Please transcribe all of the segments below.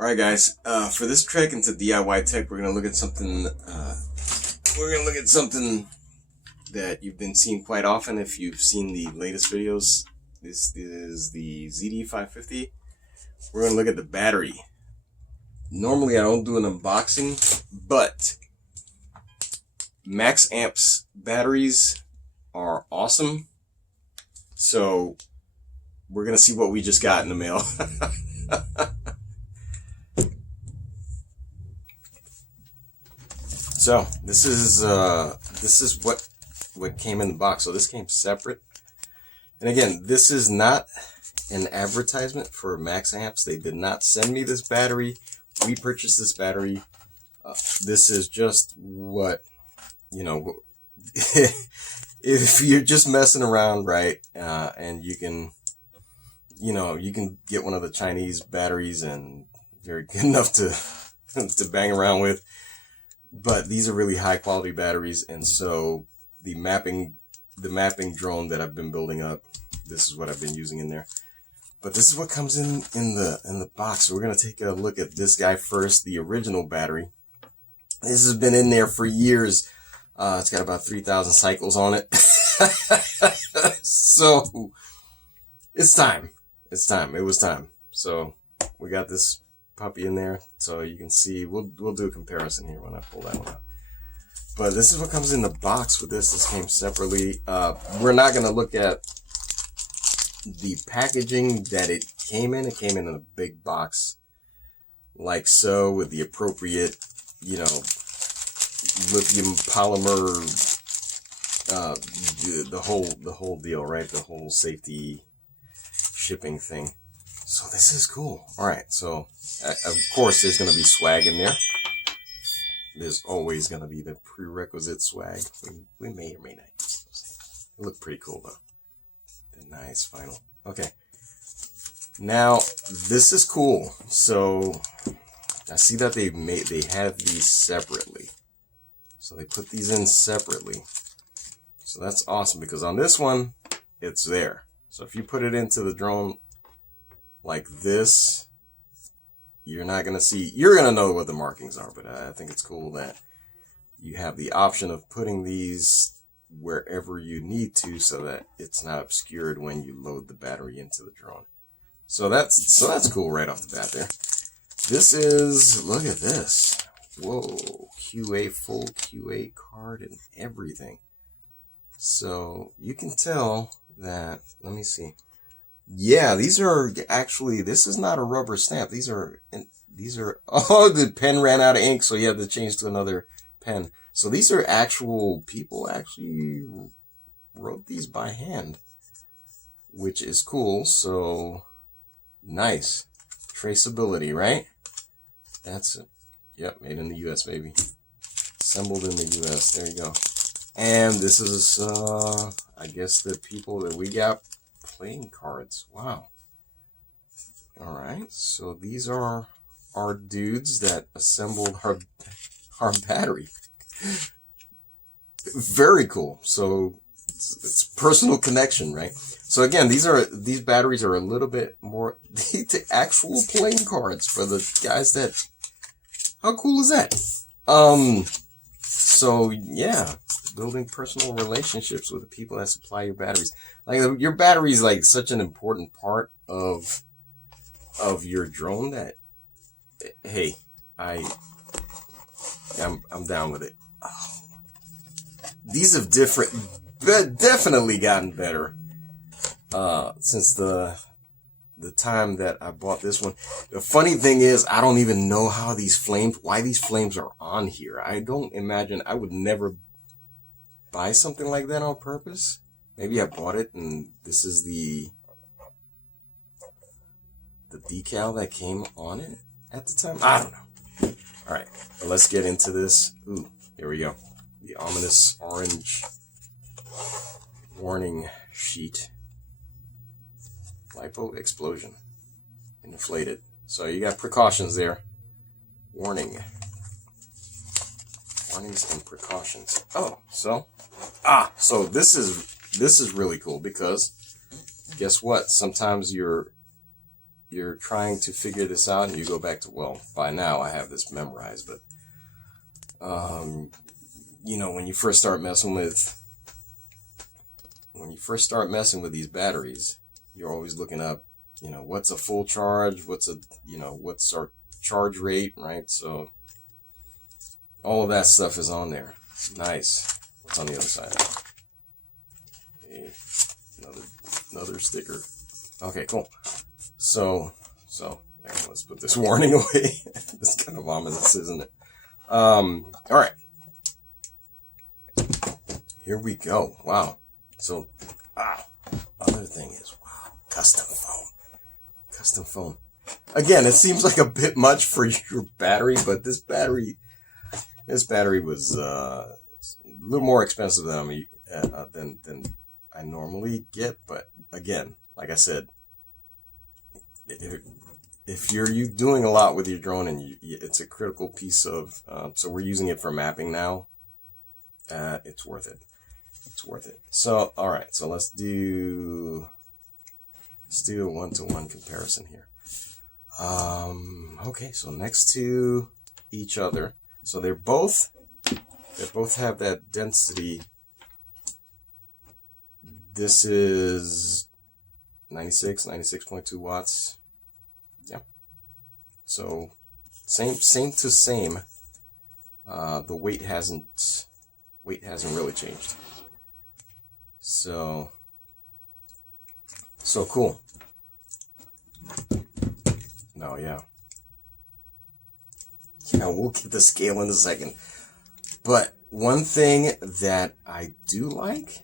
Alright guys, for this trek into DIY tech, we're gonna look at something that you've been seeing quite often if you've seen the latest videos. This is the ZD550. We're gonna look at the battery. Normally I don't do an unboxing, but MaxAmps batteries are awesome. So we're gonna see what we just got in the mail. So this is what came in the box. So this came separate. And again, this is not an advertisement for MaxAmps. They did not send me this battery. We purchased this battery. This is just what, you know, if you're just messing around, right? And you can, you can get one of the Chinese batteries and very good enough to bang around with. But these are really high quality batteries, and so the mapping drone that I've been building up, this is what I've been using in there. But this is what comes in the box. So we're gonna take a look at this guy first, the original battery. This has been in there for years. It's got about 3,000 cycles on it. So it's time. It's time. It was time. So we got this puppy in there, so you can see we'll do a comparison here when I pull that one out. But this is what comes in the box with this. This came separately. We're not going to look at the packaging that it came in. It came in a big box like so, with the appropriate, lithium polymer, the whole deal, right? The whole safety shipping thing. So this is cool. All right, so of course there's going to be swag in there. There's always going to be the prerequisite swag. We may or may not use those. They look pretty cool though. The nice vinyl. Okay. Now this is cool. So I see that they have these separately. So they put these in separately. So that's awesome, because on this one it's there. So if you put it into the drone like this, you're not going to see, you're going to know what the markings are, but I think it's cool that you have the option of putting these wherever you need to, so that it's not obscured when you load the battery into the drone. So that's cool right off the bat there. This is, look at this. Whoa, full QA card and everything. So you can tell that, let me see. Yeah, these are actually, this is not a rubber stamp. These are, oh, the pen ran out of ink, so you had to change to another pen. So these are actual people actually wrote these by hand, which is cool. So nice. Traceability, right? That's it. Yep, made in the US, baby. Assembled in the US. There you go. And this is, I guess, the people that we got playing cards. Wow. All right, so these are our dudes that assembled our battery. Very cool. So it's personal connection, right? So again, these batteries are a little bit more the actual playing cards for the guys that. How cool is that? So yeah, building personal relationships with the people that supply your batteries. Like, your battery is like such an important part of your drone that, hey, I'm down with it. Oh, these have definitely gotten better since the time that I bought this one. The funny thing is, I don't even know why these flames are on here. I don't imagine, I would never buy something like that on purpose. Maybe I bought it and this is the decal that came on it at the time. I don't know. All right, let's get into this. Ooh, here we go. The ominous orange warning sheet. Lipo explosion. Inflated. So you got precautions there. Warning. Warnings and precautions. Oh, so this is really cool, because guess what? Sometimes your you're trying to figure this out and you go back to, well, by now I have this memorized, but you know, when you first start messing with these batteries, you're always looking up, you know, what's a full charge, what's our charge rate, right? So all of that stuff is on there. Nice. What's on the other side? Another sticker. Okay, cool. So let's put this warning away. It's kind of ominous, isn't it? All right. Here we go. Wow. So, other thing is, wow, custom foam. Custom foam. Again, it seems like a bit much for your battery, but this battery was a little more expensive than I normally get. But again, like I said, if you're doing a lot with your drone and it's a critical piece of, so we're using it for mapping now. It's worth it. It's worth it. So, all right. So let's do a one-to-one comparison here. Okay. So next to each other. So they both have that density. This is 96.2 watts. Yeah. So same to same. The weight hasn't really changed. So cool. No, yeah, we'll get the scale in a second. But one thing that I do like,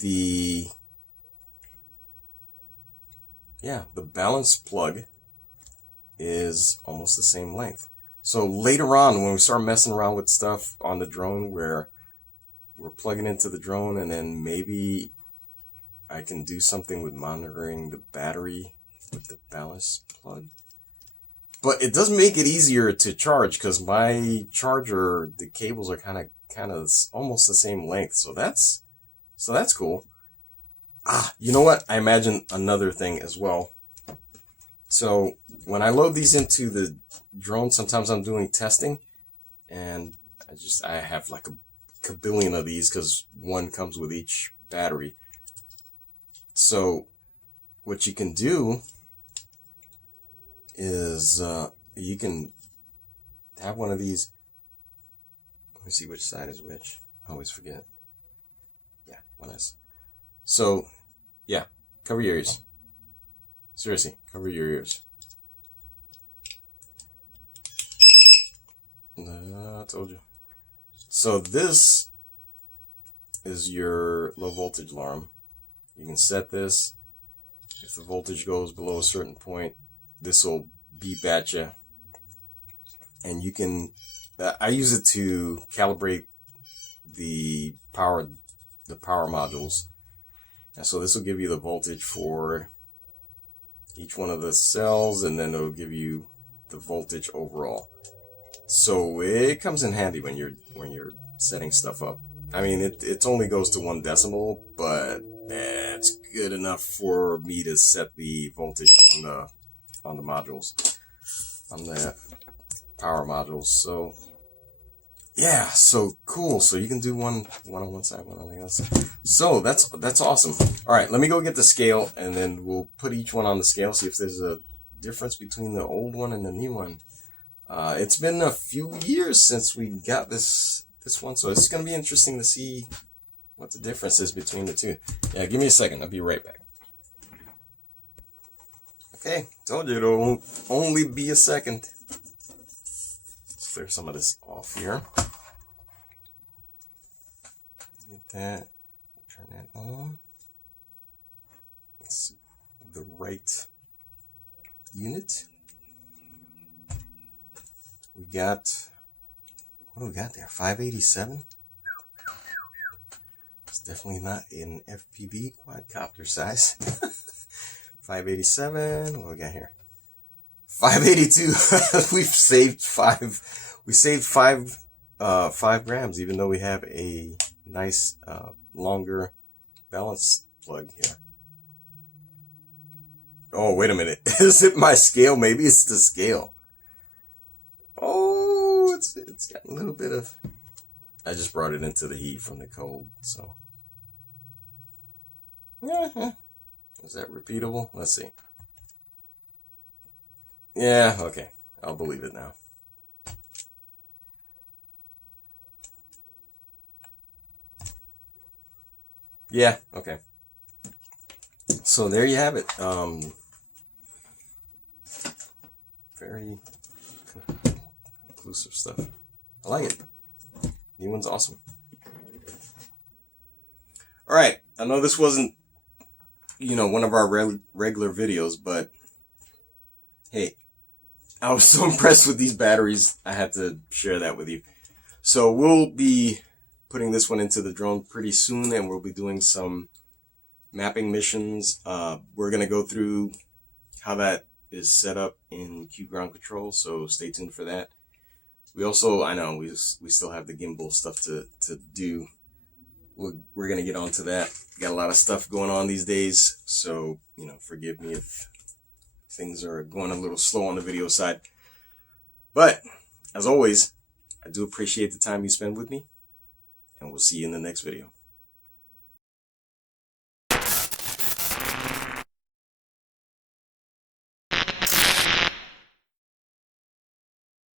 the balance plug is almost the same length. So later on, when we start messing around with stuff on the drone where we're plugging into the drone, and then maybe I can do something with monitoring the battery with the balance plug. But it does make it easier to charge because my charger, the cables are kind of almost the same length. So that's cool. You know what? I imagine another thing as well. So when I load these into the drone, sometimes I'm doing testing, and I have like a kabillion of these because one comes with each battery. So what you can do is you can have one of these. Let me see which side is which. I always forget. Yeah, one is. So yeah, cover your ears. Seriously, cover your ears. I told you. So this is your low voltage alarm. You can set this. If the voltage goes below a certain point, this will beep at you. And you can, I use it to calibrate the power modules. And so this will give you the voltage for each one of the cells, and then it'll give you the voltage overall. So it comes in handy when you're setting stuff up. I mean, it only goes to 1 decimal, but it's good enough for me to set the voltage on the modules, on the power modules. So yeah, so cool. So you can do one on one side, one on the other side. So that's awesome. All right, let me go get the scale, and then we'll put each one on the scale, see if there's a difference between the old one and the new one. It's been a few years since we got this one, so it's going to be interesting to see what the difference is between the two. Yeah, give me a second. I'll be right back. Okay, told you it'll only be a second. Let's clear some of this off here. Get that. Turn that on. It's the right unit. We got, what do we got there? 587? It's definitely not an FPV quadcopter size. 587. What do we got here? 582. We saved 5 grams, even though we have a nice longer balance plug here. Oh, wait a minute. Is it my scale? Maybe it's the scale. Oh, it's got a little bit of... I just brought it into the heat from the cold, so... Yeah. Is that repeatable? Let's see. Yeah, okay. I'll believe it now. Yeah, okay. So there you have it. Very conclusive stuff. I like it. New one's awesome. All right. I know this wasn't, one of our regular videos, but hey, I was so impressed with these batteries. I had to share that with you. So we'll be putting this one into the drone pretty soon, and we'll be doing some mapping missions. We're going to go through how that is set up in Q Ground Control, so stay tuned for that. We also, I know, we still have the gimbal stuff to do. We're going to get onto that. Got a lot of stuff going on these days, so, forgive me if things are going a little slow on the video side. But, as always, I do appreciate the time you spend with me, and we'll see you in the next video.